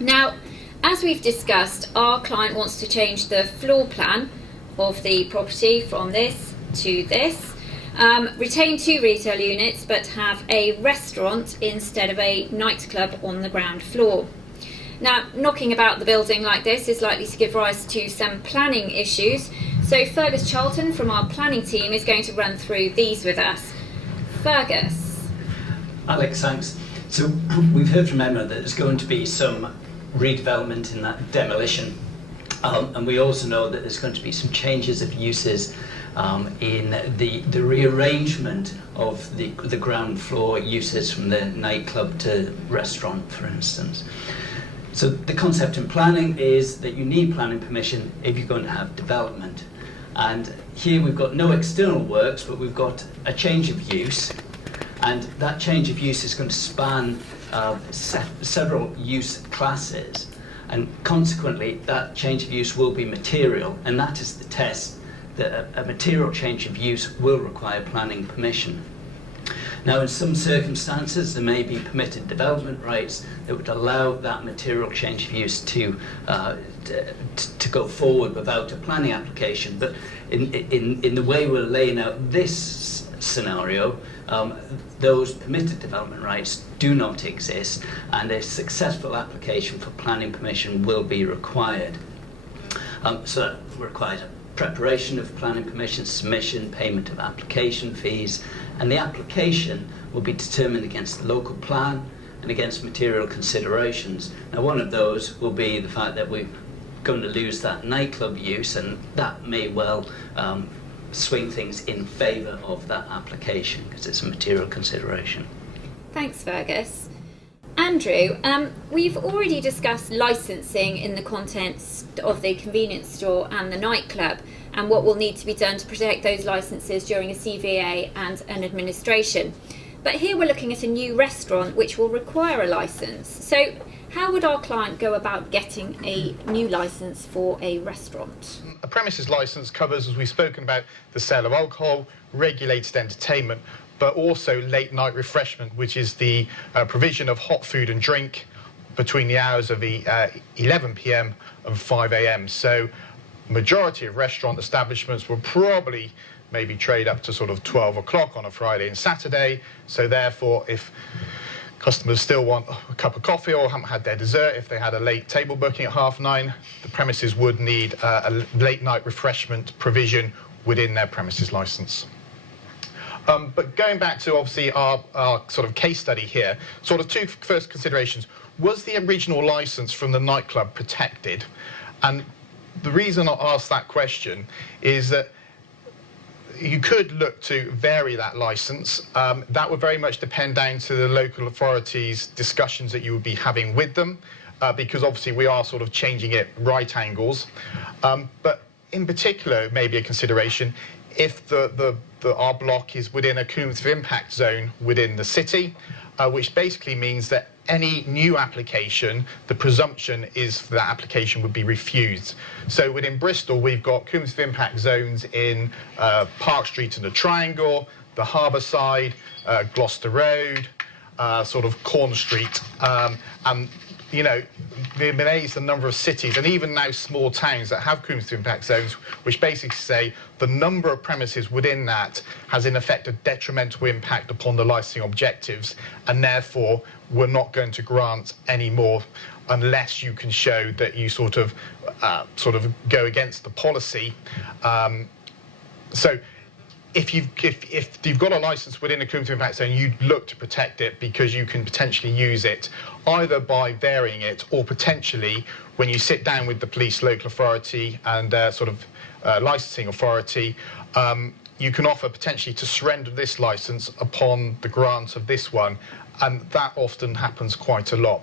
Now, as we've discussed, our client wants to change the floor plan of the property from this to this, retain 2 retail units but have a restaurant instead of a nightclub on the ground floor. Now, knocking about the building like this is likely to give rise to some planning issues, so Fergus Charlton from our planning team is going to run through these with us. Fergus. Alex, thanks. So we've heard from Emma that there's going to be some redevelopment in that demolition, and we also know that there's going to be some changes of uses in the rearrangement of the ground floor uses from the nightclub to restaurant, for instance. So the concept in planning is that you need planning permission if you're going to have development. And here we've got no external works, but we've got a change of use. And that change of use is going to span several use classes. And consequently, that change of use will be material. And that is the test, that a material change of use will require planning permission. Now, in some circumstances, there may be permitted development rights that would allow that material change of use to go forward without a planning application. But in the way we're laying out this scenario, those permitted development rights do not exist, and a successful application for planning permission will be required. So that requires preparation of planning permission, submission, payment of application fees, and the application will be determined against the local plan and against material considerations. Now, one of those will be the fact that we're going to lose that nightclub use, and that may well swing things in favour of that application because it's a material consideration. Thanks, Fergus. Andrew, we've already discussed licensing in the contents of the convenience store and the nightclub, and what will need to be done to protect those licenses during a CVA and an administration. But here we're looking at a new restaurant which will require a license. So how would our client go about getting a new license for a restaurant? A premises license covers, as we've spoken about, the sale of alcohol, regulated entertainment, but also late night refreshment, which is the provision of hot food and drink between the hours of 11 p.m. and 5 a.m. So majority of restaurant establishments will probably maybe trade up to sort of 12 o'clock on a Friday and Saturday. So therefore, if customers still want a cup of coffee or haven't had their dessert, if they had a late table booking at 9:30, the premises would need a late night refreshment provision within their premises license. But going back to obviously our sort of case study here, sort of 2 first considerations. Was the original license from the nightclub protected? And the reason I asked that question is that you could look to vary that license. That would very much depend down to the local authorities' discussions that you would be having with them, because obviously we are sort of changing it right angles. But in particular, maybe a consideration, if our block is within a cumulative impact zone within the city, which basically means that any new application, the presumption is that application would be refused. So within Bristol, we've got cumulative impact zones in Park Street and the Triangle, the Harbour Side, Gloucester Road, sort of Corn Street, and you know, we're amazed the number of cities and even now small towns that have cumulative impact zones, which basically say the number of premises within that has in effect a detrimental impact upon the licensing objectives, and therefore we're not going to grant any more unless you can show that you sort of go against the policy. So if you've got a license within a cumulative impact zone, you'd look to protect it because you can potentially use it either by varying it or potentially when you sit down with the police, local authority and licensing authority, you can offer potentially to surrender this license upon the grant of this one, and that often happens quite a lot.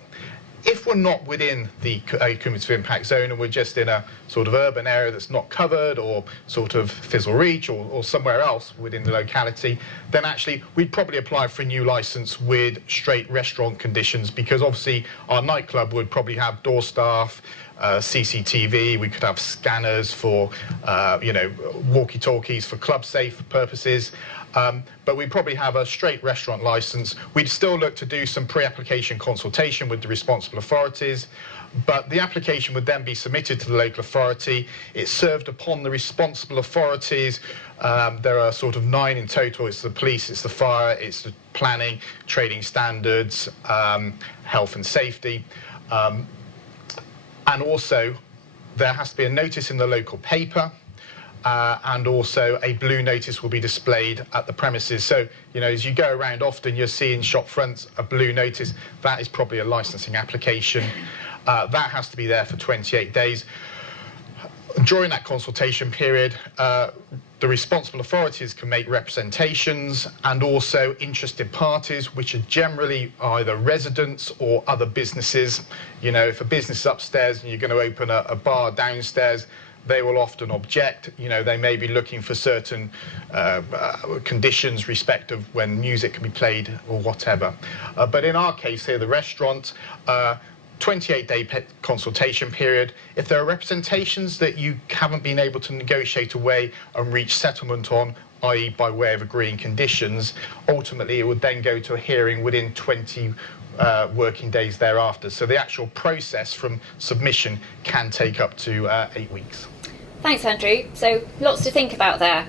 If we're not within the cumulative impact zone and we're just in a sort of urban area that's not covered or sort of Fizzle Reach or somewhere else within the locality, then actually we'd probably apply for a new license with straight restaurant conditions, because obviously our nightclub would probably have door staff, CCTV, we could have scanners for, walkie-talkies for club safe purposes. But we probably have a straight restaurant license. We'd still look to do some pre-application consultation with the responsible authorities, but the application would then be submitted to the local authority. It's served upon the responsible authorities. There are sort of 9 in total. It's the police, it's the fire, it's the planning, trading standards, health and safety. And also, there has to be a notice in the local paper. And also a blue notice will be displayed at the premises. So, as you go around, often you're seeing shop fronts a blue notice. That is probably a licensing application. That has to be there for 28 days. During that consultation period, the responsible authorities can make representations, and also interested parties, which are generally either residents or other businesses. If a business is upstairs and you're going to open a bar downstairs, they will often object. They may be looking for certain conditions, respect of when music can be played or whatever. But in our case here, the restaurant, 28-day consultation period. If there are representations that you haven't been able to negotiate away and reach settlement on, i.e. by way of agreeing conditions, ultimately it would then go to a hearing within 20 working days thereafter. So the actual process from submission can take up to 8 weeks. Thanks, Andrew. So lots to think about there.